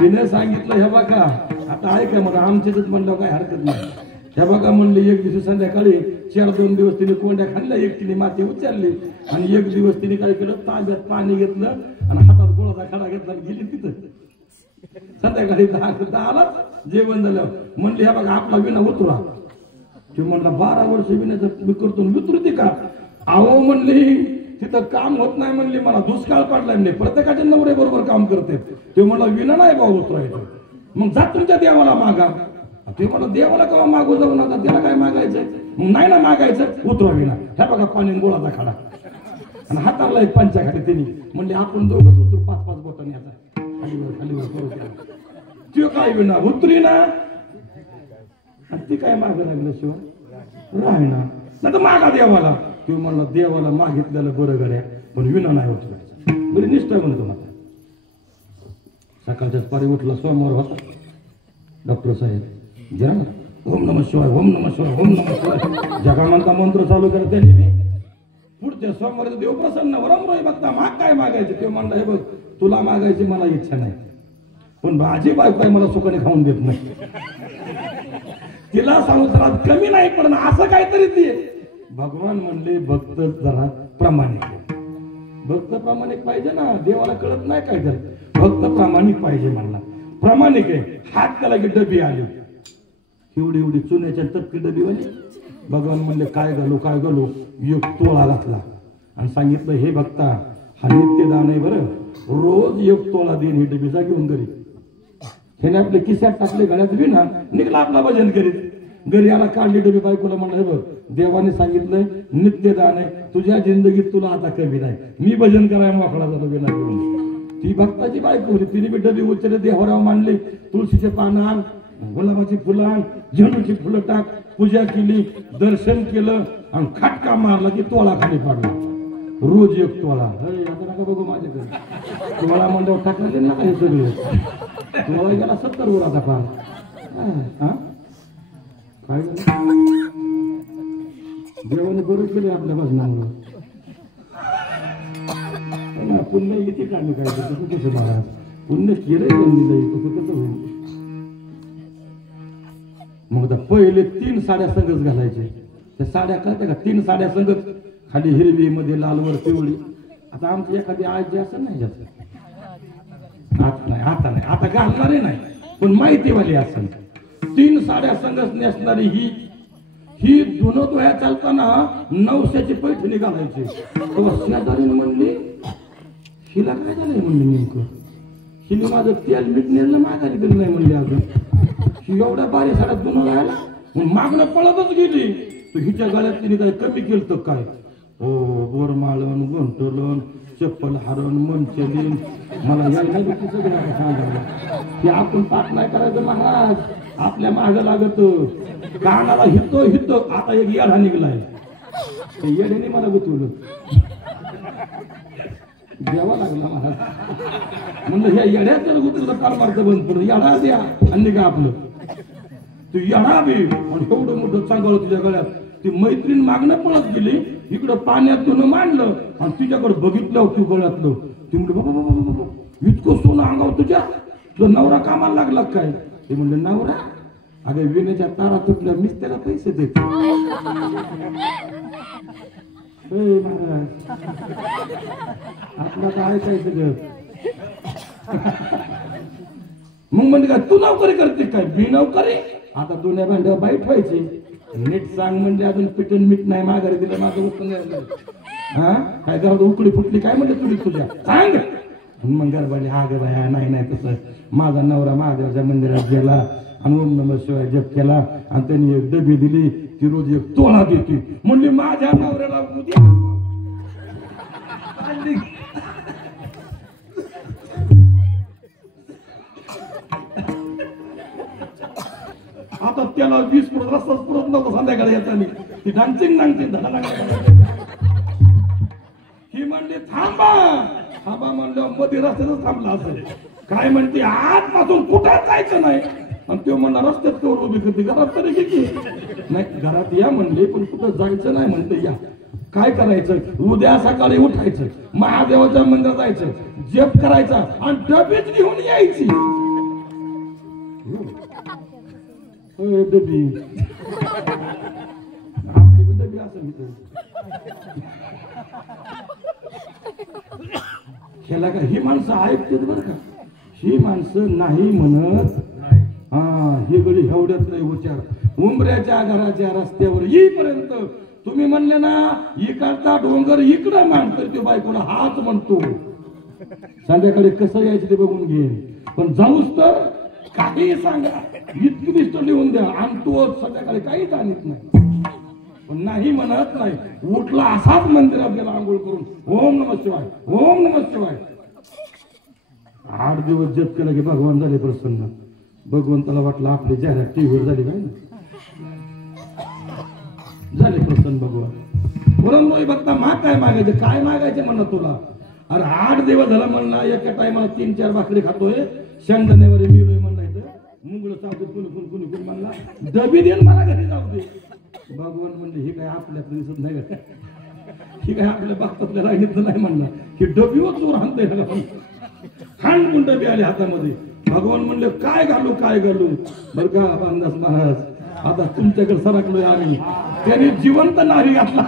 तिने सांगितलं हे बघा आता ऐका मग आमचीच म्हणलं काय हरकत नाही हे बघा म्हणले एक दिवशी संध्याकाळी 4-2 दिवस तिने कोंड्या खाल्ल्या एकटीने माती उचलली आणि एक दिवस तिने काय केलं ताब्यात पाणी घेतलं आणि हातात गोळाचा खडा घेतला आणि गेली तिथं संध्याकाळी 10 आलाच जेवण झालं म्हणले हे बघा आपला विना उतरा ते म्हणला 12 वर्ष विण्याचं मी करतो वितृती का अहो म्हणली तिथं काम होत नाही म्हणली मला दुष्काळ पडलाय म्हणजे प्रत्येकाच्या नवरे बरोबर काम करते ते म्हणला विना नाही भाऊ उतरायचं मग जा तुमच्या देवाला मागा ते मला देवाला केव्हा मागू जाऊ नका त्याला काय मागायचंय मग नाही ना मागायचं उतरा विना हे बघा पाणी गोळाचा खडा आणि हाताला एक पंचा खाली त्यांनी म्हणले आपण दोघं उतरू 5-5 बोटांनी आता खालीवर करू ते काय विना उतरी ना ती काय माग लागलं शिवाय राह ना नाही तर मागा देवाला ते म्हणला देवाला मागितलेलं बरं गड्या पण विना नाही उतरायचं बरी निष्ठा म्हणतो मला सकाळच्याच पारी उठला सोमवार होता डॉक्टर साहेब घ्या ना ओम नमः शिवाय ओम नमः शिवाय ओम नमः शिवाय जगामांचा मंत्र चालू करत त्यांनी पुढच्या सोमवारी देव प्रसन्न वरमरोई बघता माग काय मागायचं ते म्हणलं हे बघ तुला मागायची मला इच्छा नाही पण भाजी बायको मला सुखाने खाऊन देत नाही तिला संसारात कमी नाही पण असं काहीतरी ते भगवान म्हणले भक्त जरा प्रामाणिक भक्त प्रामाणिक पाहिजे ना देवाला कळत नाही काय तर भक्त प्रामाणिक पाहिजे म्हणला प्रामाणिक आहे हात त्याला की डबी आली एवढी चुन्याच्या तपकी डबी वाली भगवान म्हणले काय घालू एक तोळा घातला आणि सांगितलं हे भक्ता हा नित्यदान आहे बरं रोज एक तोळा देईन ही डबी जा घेऊन घरी ह्याने आपले किस्यात टाकले गळ्यात विना निघला आपला भजन करीत घरी आला काढली डबी बायकोला म्हणलं हे बघ देवाने सांगितलंय नित्यदान आहे तुझ्या जिंदगीत तुला आता कमी नाही मी भजन करायला मोकळा झालो विना घेऊन ती भक्ताची बायको होती तिने बी डबी उचलले देवाराव मांडले तुळशीचे पानं आण गुलाबाची फुलं आण झेंडूची फुलं टाक पूजा केली दर्शन केलं आणि खटका मारला की तोळा खाली पाडला रोज एक तोळा आता नका बघू माझ्याकडे तोळा म्हणल्यावर टाकले ना काही सगळे तोळा गेला 70 वर आता पार काय देवाने बरं केलं आपल्या भजनामुळे पुण्य किती काढलं काय तसं कसं महाराज पुण्य केलंय त्यांनी तसं कसं होईल मग आता पहिले 3 साड्या संगच घालायचे त्या साड्या कळत्या का 3 साड्या संगच खाली हिरवी मध्ये लालवर पिवळी आता आमची एखादी आजी असं नाही जात आता नाही आता घालणारे नाही पण माहितीवाली असेल 3 साड्या संगच नेसणारी ही दोन दोह्या चालताना 900ची पैठणी घालायची तेव्हा शेजारीने म्हणली हिला काय झालंय म्हणली नेमकं हिने माझं तेल मीठ नेलं मागायला दिलं नाही म्हणली अजून ही एवढ्या बारी साड्यात दोन राहायला मग मागणं पळतच गेली तर हिच्या गळ्यात तिने काय कमी केलं तर काय हो बोरमाळण घंटोलन चप्पल हरण मनचलीन मला यायला सगळं सांगायला की आपण पाठ नाही करायचं महाराज आपल्या माग लागत कानाला हितो आता एक येडा निघलाय ते येड्याने मला गुतवलं द्यावा लागला महाराज म्हणलं ह्या येड्याच गुतवलं काल मारतं बंद पडलं येडा द्या आणि का आपलं तू येडा बी आणि एवढं मोठं चांगलं तुझ्या गळ्यात ती मैत्रीण मागणं पळत गेली इकडं पाण्यात तुनं मांडलं आणि तुझ्याकडे बघितलं तू गळ्यातलं ती म्हणली बाबा इतकं सोनं अंगावर तुझ्या तो नवरा कामाला लागला काय? ते म्हणले नवरा अगं विण्याच्या तारा तुटल्या मीच त्याला पैसे देते. महाराज आपला काय ऐकायचं ग? मग म्हणजे काय तू नोकरी करते काय? मी नोकरी आता दोन्ही भांड्यावर बाईट व्हायची. नीट सांग म्हणजे अजून पिटून मीठ नाही माघारी दिलं माझं उत्तर. हा काय घरात उकडी फुटली काय म्हणते तुझी तुझ्या सांग. मग गरबाली हा ग बाया नाही नाही तसं माझा नवरा महादेवाच्या मंदिरात गेला आणि ओम नमः शिवाय जप केला आणि त्यांनी एक डबी दिली ती रोज एक तोळा देते म्हणली माझ्या नवऱ्याला उद्या. आता त्याला 20 पुरत रस्ताच पुरत नको संध्याकाळी येताना ती डान्सिंग ही म्हणली थांबा थांबा म्हणलं मध्ये रस्त्यातच थांबला असेल. काय म्हणते आजपासून कुठं जायचं नाही आणि तो म्हणला रस्त्यात कवर उभी करते घरात तरी किती नाही घरात या म्हणले पण कुठं जायचं नाही म्हणते. या काय करायचं उद्या सकाळी उठायचं महादेवाच्या मंदिरात जायचं जप करायचा आणि डबीच घेऊन यायची. डबी आपली डबी असेल ह्याला का ही माणसं ऐकतात बरं का? ही माणसं नाही म्हणत. हा ही गडी एवढ्यात नाही विचार उंबऱ्याच्या घराच्या रस्त्यावर येईपर्यंत तुम्ही म्हणले ना इकडचा डोंगर इकडं मान तर तो बायकोला हाच म्हणतो. संध्याकाळी कसं यायचं ते बघून घे पण जाऊस तर काही सांगा इतकी लिस्ट लिहून द्या आणि तो संध्याकाळी काहीच आणत नाही. पण नाही म्हणत नाही. उठला असाच मंदिरात गेला आंघोळ करून ओम नमः शिवाय ओम नमः शिवाय. 8 दिवस जप केला की भगवान झाले प्रसन्न. भगवंताला वाटलं आपली जाहिरात टीव्हीवर झाली काय झाले प्रसन्न भगवान. पुरणपोळी बघता माग काय मागायचं काय मागायचे म्हणा तुला. अरे 8 दिवस झाला म्हणला एका टायमाला 3-4 भाकरी खातोय शेंगदाण्यावर मिळलोय म्हणलायचं मुंगळ चावतो कुणी कुणी कुणी म्हणला डबी देऊन मला घरी जाऊ दे. भगवान म्हणले हे काय आपल्यात दिसत नाही का? ही काय आपल्या बागतातल्या राहिलीचं नाही म्हणला ही डबीवर चोर आणतोय खांड डबी आले हातामध्ये. भगवान म्हणले काय घालू बर का बांधास महाराज आता तुमच्याकडे सरकलोय आम्ही. त्याने जिवंत नारी घातला.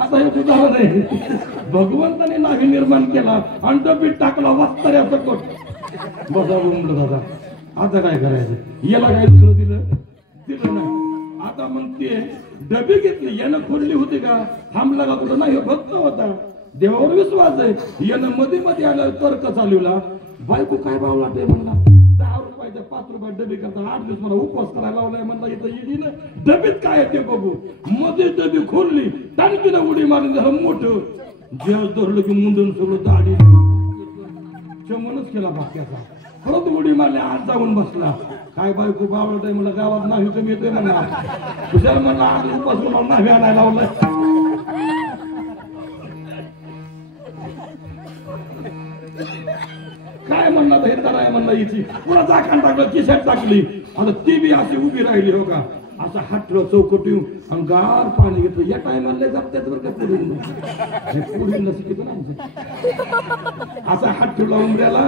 आता हे उदाहरण आहे भगवंताने नावी निर्माण केला आणि डबीत टाकला वाचताऱ्या सकट बसा बोंबलं दादा. आता काय करायचं याला काय दुसरं दिलं नाही. आता मग ते डबी घेतली यानं खोलली होती का थांबला का कुठं नाही भक्त होता देवावर विश्वास आहे. यानं मध्ये मध्ये आलं तर्क चालवला बायको काय भाव लागते म्हणला 10 रुपयाच्या 5 रुपयात डबी करता 8 दिवस मला उपवास करायला लावलाय म्हणला. इथं येईन डबीत काय ते बघू मध्ये डबी खोलली टाणकीनं उडी मारून झालं मोठं जेव धरलं की मुंडून सगळं दाढी चमनच केला बाक्याचा. परत उडी मारली आज जाऊन बसला. काय बायको बावळत आहे मला गावात नाही कमी येतोय म्हणला. हुशार म्हणला आज उपास म्हणून नाही आणायला लावलाय. काय म्हणला हे तर आहे म्हणला हिची पुन्हा चाकान टाकलं खिशात टाकली. आता ती बी अशी उभी राहिली हो का असं हातलं चौकटी आणि गार पाणी घेतलं. या टायमाला जपत्यात बरं का पुढील शिकतो ना असा हात ठेवला उमऱ्याला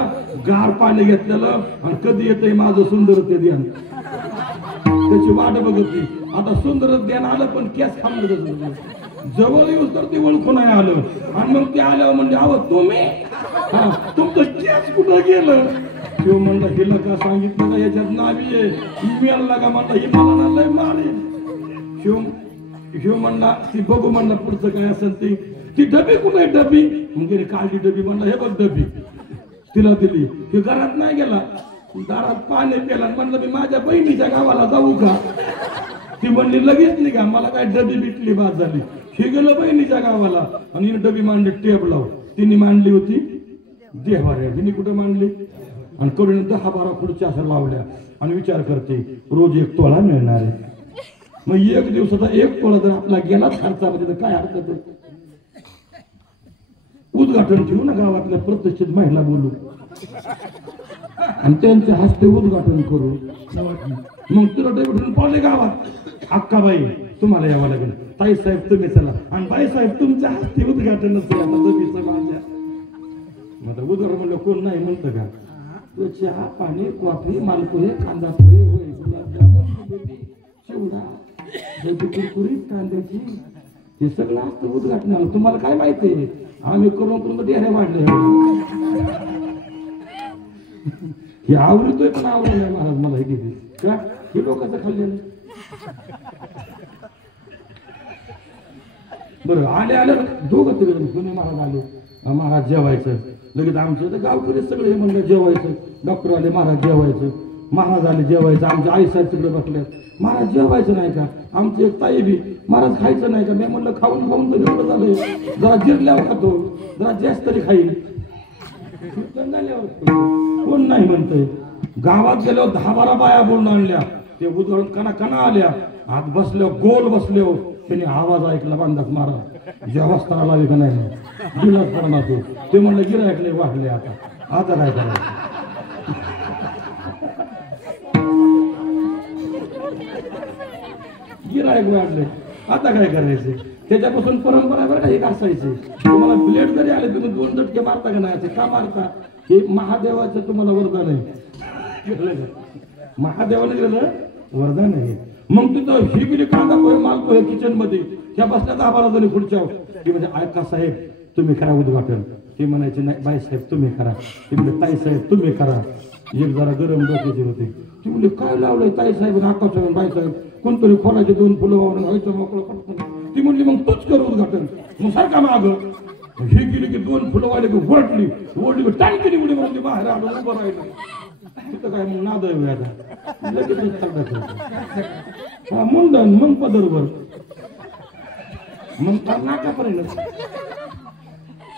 गार पाणी घेतलेलं आणि कधी येतंय माझं सुंदर ते ध्यान त्याची वाट बघतली. आता सुंदर ध्यान आलं पण केस थांबलं जवळ येऊन तर ते ओळखून नाही आलं. आणि मग ते आल्यावर म्हणजे अहो तुम्ही तुमचं केस कुठं गेलं. तो म्हणला हिला का सांगितलं का याच्यात नावी आहे मिळाला का म्हणला ही मला लय मारेल. शिव म्हणला ती बघू म्हणला पुढचं काय असेल ती डबी कुठे डबी मग काळजी डबी म्हणला हे बघ डबी तिला दिली. ती घरात नाही गेला दारात पाणी प्याला म्हणलं मी माझ्या बहिणीच्या गावाला जाऊ का. ती म्हणली लगेच निघा मला काय डबी बिटली बाद झाली. हे गेलं बहिणीच्या गावाला आणि हिने डबी मांडली टेबलावर. तिने मांडली होती देवाऱ्या हिने कुठं मांडली आणि कडून 10-12 खुर्च्या असं लावल्या आणि विचार करते रोज 1 तोळा मिळणार आहे. मग 1 दिवसाचा 1 तोळा जर आपला गेलाच खर्चामध्ये तर काय हरकत आहे. उद्घाटन ठेवू ना गावातल्या प्रतिष्ठित महिला बोलू आणि त्यांच्या हस्ते उद्घाटन करू. मग तुला डेपुटीने पावले गावात अक्काबाई तुम्हाला यावं लागेल ताई साहेब तुम्ही चला आणि बाई साहेब तुमच्या हस्ते उद्घाटनच माझ्या मग आता उदाहरण म्हणलं कोण नाही म्हणतं का? तो चहा पाणी कॉफी मालपोहे कांदा पोहे होय गुलाबजामुन जिलेबी चिवडा जलदी कुरकुरीत कांद्याची हे सगळं असतं उद्घाटनाला. तुम्हाला काय माहिती आहे? आम्ही करून करून डेऱ्या वाढले. हे आवडतोय पण आवडलं नाही महाराज मला हे किती का हे लोकांचं खाल्लेलं. बरं आले आले दोघं तिकडे जुने महाराज आले. महाराज जेवायचं लगेच आमचं तर गावकरी सगळे म्हणलं जेवायचं. डॉक्टर आले महाराज जेवायचं. महाराज आले जेवायचं. आमच्या आई साहेब तिकडे बसल्यात. महाराज जेवायचं नाही का? आमची एक ताई बी महाराज खायचं नाही का? मी म्हणलं खाऊन खाऊन तर एवढं झालंय जरा जिरल्यावर खातो जरा जास्त तरी खाईल. कोण नाही म्हणतंय. गावात गेल्यावर 10-12 बाया बोलून आणल्या. ते उधळून कणा कणा आल्या. आत बसल्यावर गोल बसल्यावर त्यांनी आवाज ऐकला बांधात महाराज जेवास्ताना लावे का नाही दिलाच पडणार तो. ते म्हणलं गिरायकले वाढले आता काय करायचं. गिरायक वाढले आता काय करायचे. त्याच्यापासून परंपरा बरं का एक असायची. तुम्हाला ब्लेड जरी आले तुम्ही 2 झटके मारता का नाही? का मारता? हे महादेवाचं तुम्हाला वरदान आहे. महादेवाने दिलं वरदान आहे. मग तिथं ही गेली कांदा पोहे माल पोहे किचन मध्ये त्या बसल्या 10-12 जणी पुढच्या की म्हणजे ऐका साहेब तुम्ही करा उद्घाटन. ते म्हणायचे नाही बाई साहेब तुम्ही करा. ते म्हणजे ताई साहेब तुम्ही करा. एक जरा गरम डोक्याचे होते. ती म्हणजे काय लावलंय ताई साहेब आकाश साहेब बाई साहेब कोणतरी खोलाचे 2 फुलं वावरून व्हायचं मोकळं पटकन. ती म्हणली मग तूच कर उद्घाटन. मग सारखा माग ही गेली की 2 फुलं वाले की ओढली टाणकीने उडी म्हणली बाहेर आलो उभं राहिलं. तिथं काय मग नाद आता लगेच हा मुंडन मग पदरवर मग नाकापर्यंत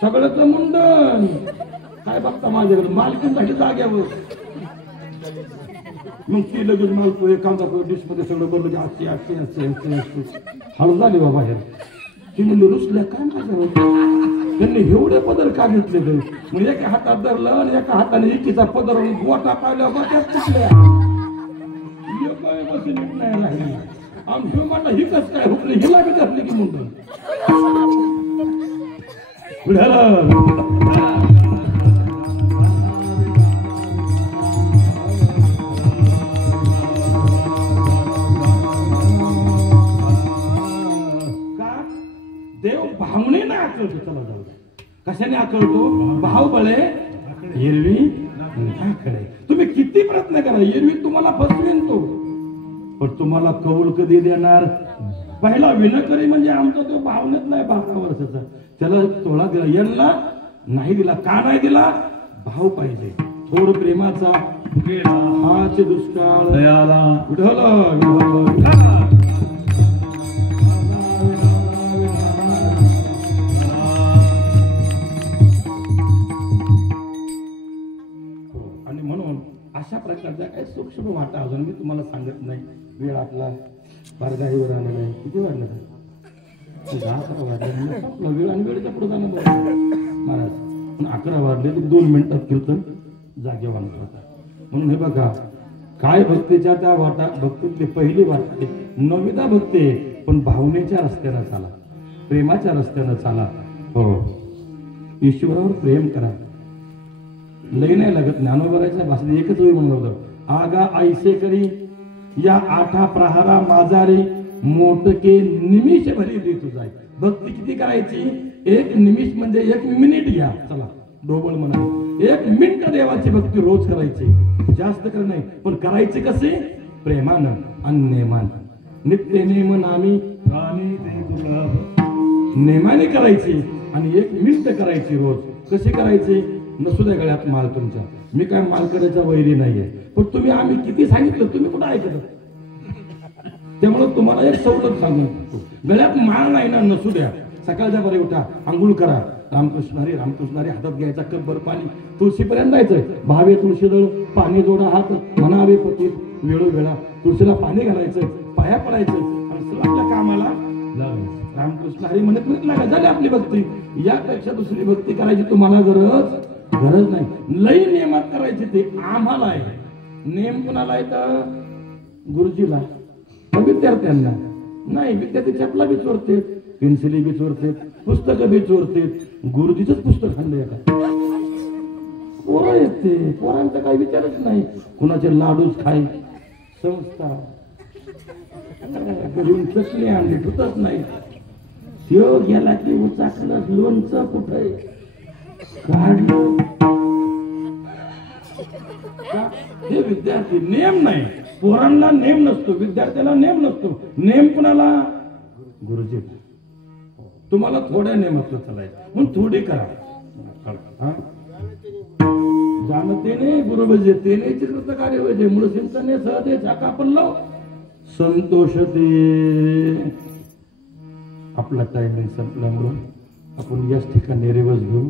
सगळंच मुंडन. काय बघता माझ्याकडे मालकीसाठी जाग्यावर. मग ती लगेच माल पोहे कांदा पोहे डिश मध्ये सगळं बरं की अशी अशी अशी अशी अशी हळद झाली बा बाहेर. ती म्हणजे रुसल्या काय माझ्यावर. त्यांनी एवढे पदर का घेतले ते? म्हणजे एका हातात धरलं आणि एका हाताने इकीचा पदर गोटा पाहिल्या गोट्यात चुकल्या. नाही राहिली आमची म्हणलं ही कस काय हुकली हिला बी धरली की म्हणतो देव भावनेने आकळतो. चला जाऊ कशाने आकळतो? भाव बळे एरवी आकळे. तुम्ही किती प्रयत्न करा एरवी तुम्हाला फसवेन तो. पण तुम्हाला कौल कधी देणार? पहिला विनकरी म्हणजे आमचा तो भावनेत नाही 12 वर्षाचा. त्याला तोळा दिला यांना नाही दिला. का नाही दिला? भाव पाहिजे. थोड प्रेमाचा हाचे दुष्काळ दयाला अशा प्रकारच्या काही सूक्ष्म वाटा अजून मी तुम्हाला सांगत नाही. वेळ आपला बारगाईवर आला नाही. किती वाढलं? 10-11 वाजले. वेळ आणि वेळेच्या पुढे जाणं महाराज. पण 11 वाजले 2 मिनिटात कीर्तन जागेवर आणत होता. म्हणून हे बघा काय भक्तीच्या त्या वाटा भक्तीतली पहिली वाट 9दा भक्ती पण भावनेच्या रस्त्यानं चाला प्रेमाच्या रस्त्यानं चाला. हो ईश्वरावर प्रेम करा. लई नाही लागत. ज्ञानोबराच्या भाषेत एकच वेळ म्हणलं होतं आगा ऐसे करी या 8 प्रहारा माझारी मोटके निमिष भरी देतो जाय. भक्ती किती करायची? 1 निमिष म्हणजे 1 मिनिट घ्या. चला डोबळ म्हणा 1 मिनिट देवाची भक्ती रोज करायची. जास्त कर नाही पण करायची कसे? प्रेमानं आणि नेमानं. नित्य नेम नामी नेमाने करायची आणि 1 मिनिट करायची रोज. कशी करायची? नसू द्या गळ्यात माल तुमचा. मी काय माल करायचा वैरी नाहीये. पण तुम्ही आम्ही किती सांगितलं तुम्ही कुठं ऐकत? त्यामुळे तुम्हाला एक सवलत सांगतो. गळ्यात माळ नाही ना नसू द्या. सकाळच्या बरे उठा आंघोळ करा. रामकृष्णारी रामकृष्णारी हातात घ्यायचा कपभर पाणी तुळशीपर्यंत जायचंय. भावे तुळशीदळ पाणी जोडा हात म्हणावे पती वेळोवेळा. तुळशीला पाणी घालायचंय पाया पडायचं आणि आपल्या कामाला रामकृष्ण हरी म्हणत नाही झाली आपली भक्ती. यापेक्षा दुसरी भक्ती करायची तुम्हाला गरज नाही. लई नियमात करायची ते आम्हाला आहे. नेम कोणाला येतं? गुरुजीला. विद्यार्थ्यांना नाही. विद्यार्थी चपला बी चोरते पेन्सिली बी चोरते पुस्तकं बी चोरते. गुरुजीच पुस्तक आणलं एका पोरं येते, पोरांचा काही विचारच नाही. कुणाचे लाडूच खाय संस्था, घरून चटणी आणली ठुतच नाही. त्यो गेला की उचाकलं लोणचं कुठे काढलं. हे विद्यार्थी नेम नाही, पोरांना नेम नसतो, विद्यार्थ्याला नेम नसतो. नेम कुणाला? गुरुजी. तुम्हाला थोड्या नेमातलं चालायचं म्हणून थोडी करा. जाणते ने गुरुबजे तेने चित्रत कार्य वजे मूळ चिंतने सहजे झाका पल्लव संतोष दे. आपला टायमिंग संपल्यामुळे आपण याच ठिकाणी रिवर्स घेऊ.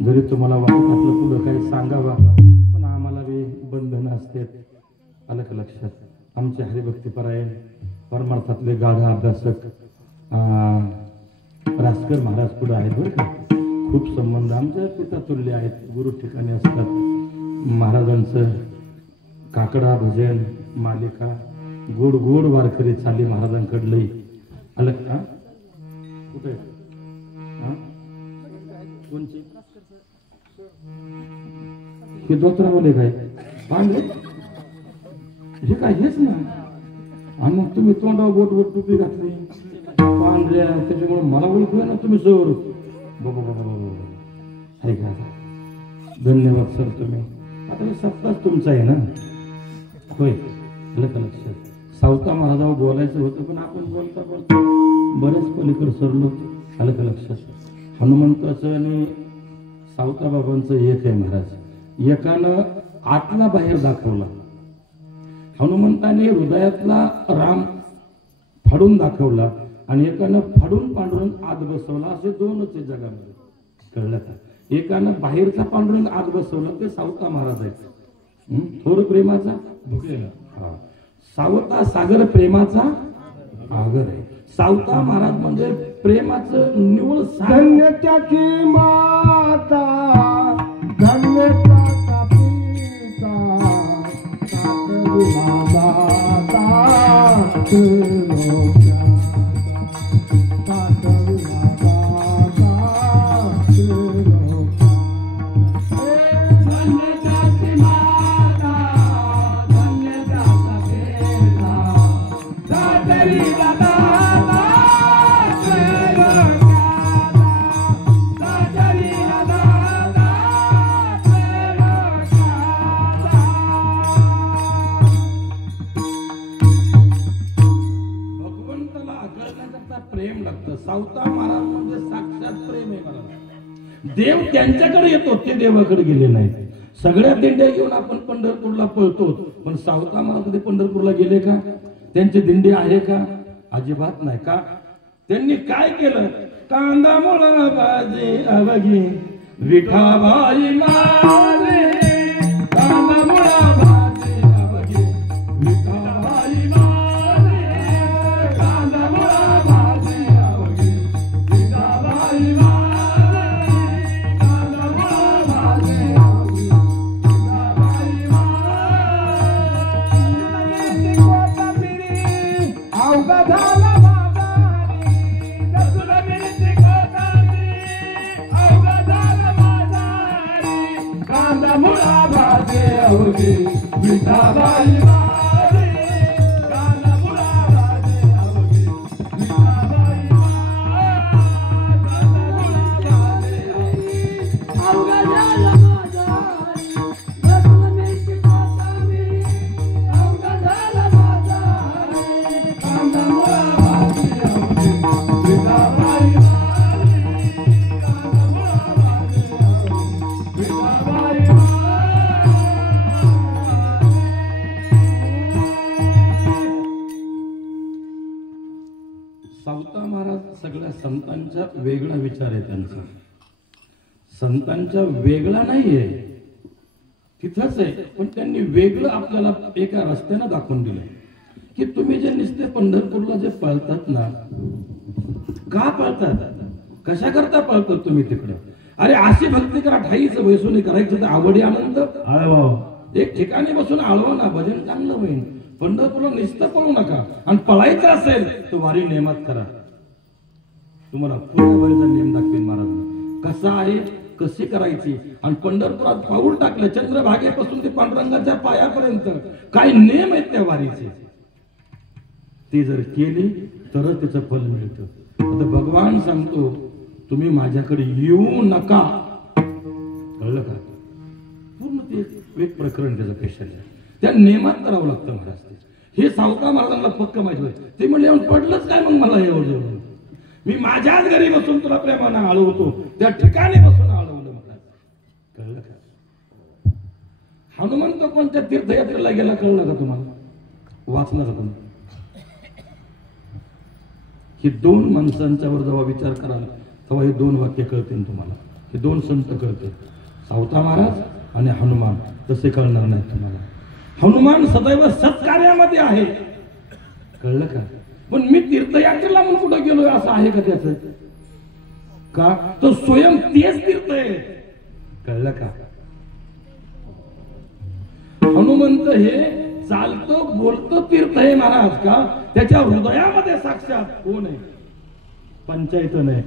जरी तुम्हाला वाटत आपलं पुढं काही सांगावा, पण आम्हाला बी बंधनं असतात. आलं का लक्षात? आमचे हरिभक्तीपरायण परमार्थातले गाढा अभ्यासक रासकर महाराज पुढे आहेत बरं का. खूप संबंध आमच्या पिता तुल्य आहेत, गुरु ठिकाणी असतात. महाराजांचं काकडा भजन मालिका गोड गोड वारकरी चाली महाराजांकडलंही. आलं का? कुठे कोणची हे दोतरावाले काय पांढरे हे काय हेच ना. आणि मग तुम्ही तोंडावर बोट बोट टोपी घातली पांढऱ्या, त्याच्यामुळे मला ओळखू ना तुम्ही सर. बाबा बाबा बाबा ऐका, धन्यवाद सर. तुम्ही आता हे सत्ताच तुमचा आहे ना. होय, आलं का लक्षात? सावता महाराजावर बोलायचं होतं, पण आपण बोलता बोलता बरेच पलीकडे सरलो. आलं का लक्षात? हनुमंताचं आणि सावता बाबांचं एक आहे महाराज. एकानं आतला बाहेर दाखवला, हनुमंताने हृदयातला राम फाडून दाखवला, आणि एकानं फाडून पांडुरंग आत बसवला. असे दोनच आहे जगामध्ये, कळलं का? एकानं बाहेरचा पांडुरंग आत बसवला, ते सावता महाराज आहेत. थोर प्रेमाचा सावता सागर प्रेमाचा आगर आहे. सावता महाराज म्हणजे प्रेमाचं निवळ धन्य त्याची माता, धन्य त्याचा पिता, सावता महाराज म्हणजे साक्षात प्रेम आहे महाराज. देव त्यांच्याकडे येतो, ते देवाकडे गेले नाही. सगळ्या दिंड्या घेऊन आपण पंढरपूरला पळतो, पण सावता महाराज कधी पंढरपूरला गेले का? त्यांची दिंडी आहे का? अजिबात नाही. का? त्यांनी काय केलं? कांदा मुळा भाजी अवघी विठाबाई मारे, कांदा मुळा भाजी अवघी विठाबाई मारे, कांदा मुळा भाजी अवघी विठाबाई मारे, कांदा मुळा भाजी अवघी विठाबाई मारे. अवघा झाला मुळा भाजी अवघी विठाबाई मारे, कांदा मुळा भाजी अवघी विठाबाई मारे, कांदा मुळा भाजी अवघी अवघा झाला माझा लसूण मिरची कोथिंबीर, अवघा झाला माझा कांदा मुळा भाजी अवघी विठाबाई मारे, कांदा मुळा भाजी अवघी विठाबाई. सावता महाराज सगळ्या संतांचा वेगळा विचार आहे त्यांचा. संतांचा वेगळा नाहीये, तिथंच आहे, पण त्यांनी वेगळं आपल्याला एका रस्त्यानं दाखवून दिलं की तुम्ही जे नुसते पंढरपूरला जे पळतात ना, का पळतात? कशा करता पळतात तुम्ही तिकडं? अरे अशी भक्ती करा, ठाईच वैसुनी करायचं तर आवडी आनंद एक ठिकाणी बसून आळवा ना, भजन चांगलं होईल. पंढरपूरला नुसतं पळू नका, आणि पळायचं असेल तर वारी नेमात करा. तुम्हाला पुण्यावरचा नेम दाखवेन महाराज कसा आहे. कशी करायची. आणि पंढरपुरात पाऊल टाकलं, चंद्रभागेपासून ते पांडुरंगाच्या पायापर्यंत काय नियम आहेत त्या वारीचे, ते जर केली तरच त्याचं फल मिळतं. आता भगवान सांगतो तुम्ही माझ्याकडे येऊ नका, कळलं का? पूर्ण ते एक प्रकरण त्याचं पेशंट त्या नियमात करावं लागतं महाराज. हे सावका महाराजांना पक्क माहिती होतं. ते म्हणले येऊन पडलंच काय मग मला एवढं, मी माझ्याच घरी बसून तुला प्रेमानं आळवतो, त्या ठिकाणी बसून आळवलं महाराज, कळलं का? हनुमंत कोणत्या तीर्थयात्रेला गेला कळलं का तुम्हाला? वाचलं का तुम्ही? हे दोन माणसांच्या वर जेव्हा विचार कराल तेव्हा हे दोन वाक्य कळतील तुम्हाला. हे दोन संत कळतील, सावता महाराज आणि हनुमान. तसे कळणार नाही तुम्हाला. हनुमान सदैव सत्कार्यामध्ये आहे, कळलं का? पण मी तीर्थयात्रेला म्हणून कुठं गेलोय असं आहे का त्याच? का तो स्वयं तेच तीर्थ आहे, कळलं का? हनुमंत हे चालतं बोलतं तीर्थ आहे महाराज. का त्याच्या हृदयामध्ये साक्षात कोण आहे? पंचायत नाही.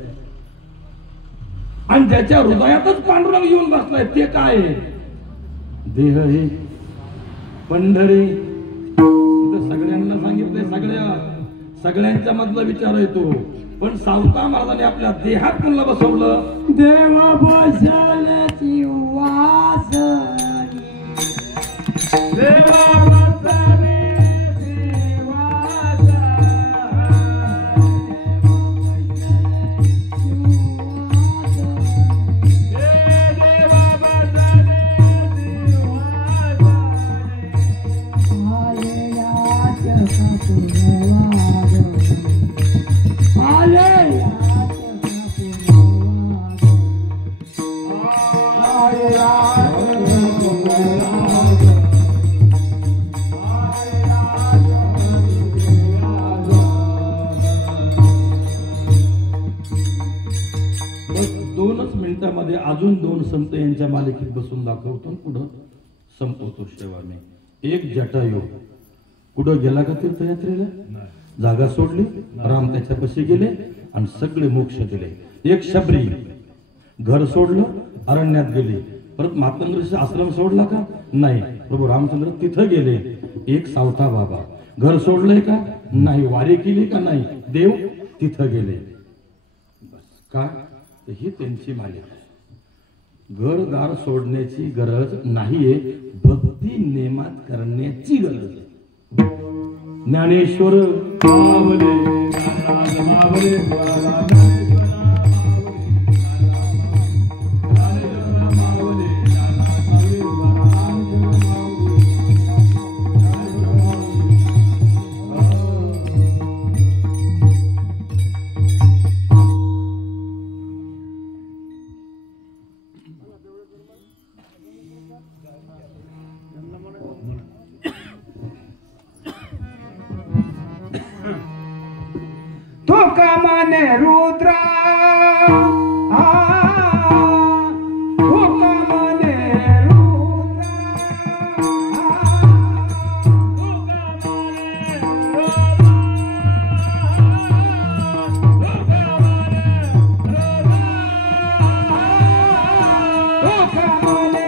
आणि ज्याच्या हृदयातच पांडुरंग येऊन बसलाय ते काय आहे? देह हे पंढरी. सगळ्यांना सांगितलंय, सगळ्यांच्या मधला विचार येतो. पण सावता महाराजांनी आपल्या देहात कोणाला बसवलं? देवा बसल्याची वासनी, देवा बसल्याची वासनी, देवा बसल्याची दोनच मिनिटांमध्ये अजून दोन संत यांच्या मालिकेत बसून दाखवतो, पुढं संपवतो सेवा मी. एक जटायू कुठं गेला का तीर्थयात्रेला? जागा सोडली, राम त्याच्यापाशी गेले आणि सगळे मोक्ष दिले. एक शबरी घर सोडलं, अरण्यात गेली. परत मातंग ऋषी आश्रम सोडला का? नाही, प्रभू रामचंद्र तिथं गेले. एक सावता बाबा घर सोडलंय का? नाही. वारी केली का? नाही. देव तिथं गेले. का? ही त्यांची मालिका. घरदार सोडण्याची गरज नाहीये, भक्ती नेमात करण्याची गरज आहे. ज्ञानेश्वर मावले, ज्ञानराज मावले, तुका मने रुद्रा, तुका मने रुद्रा, तुका मने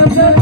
मदत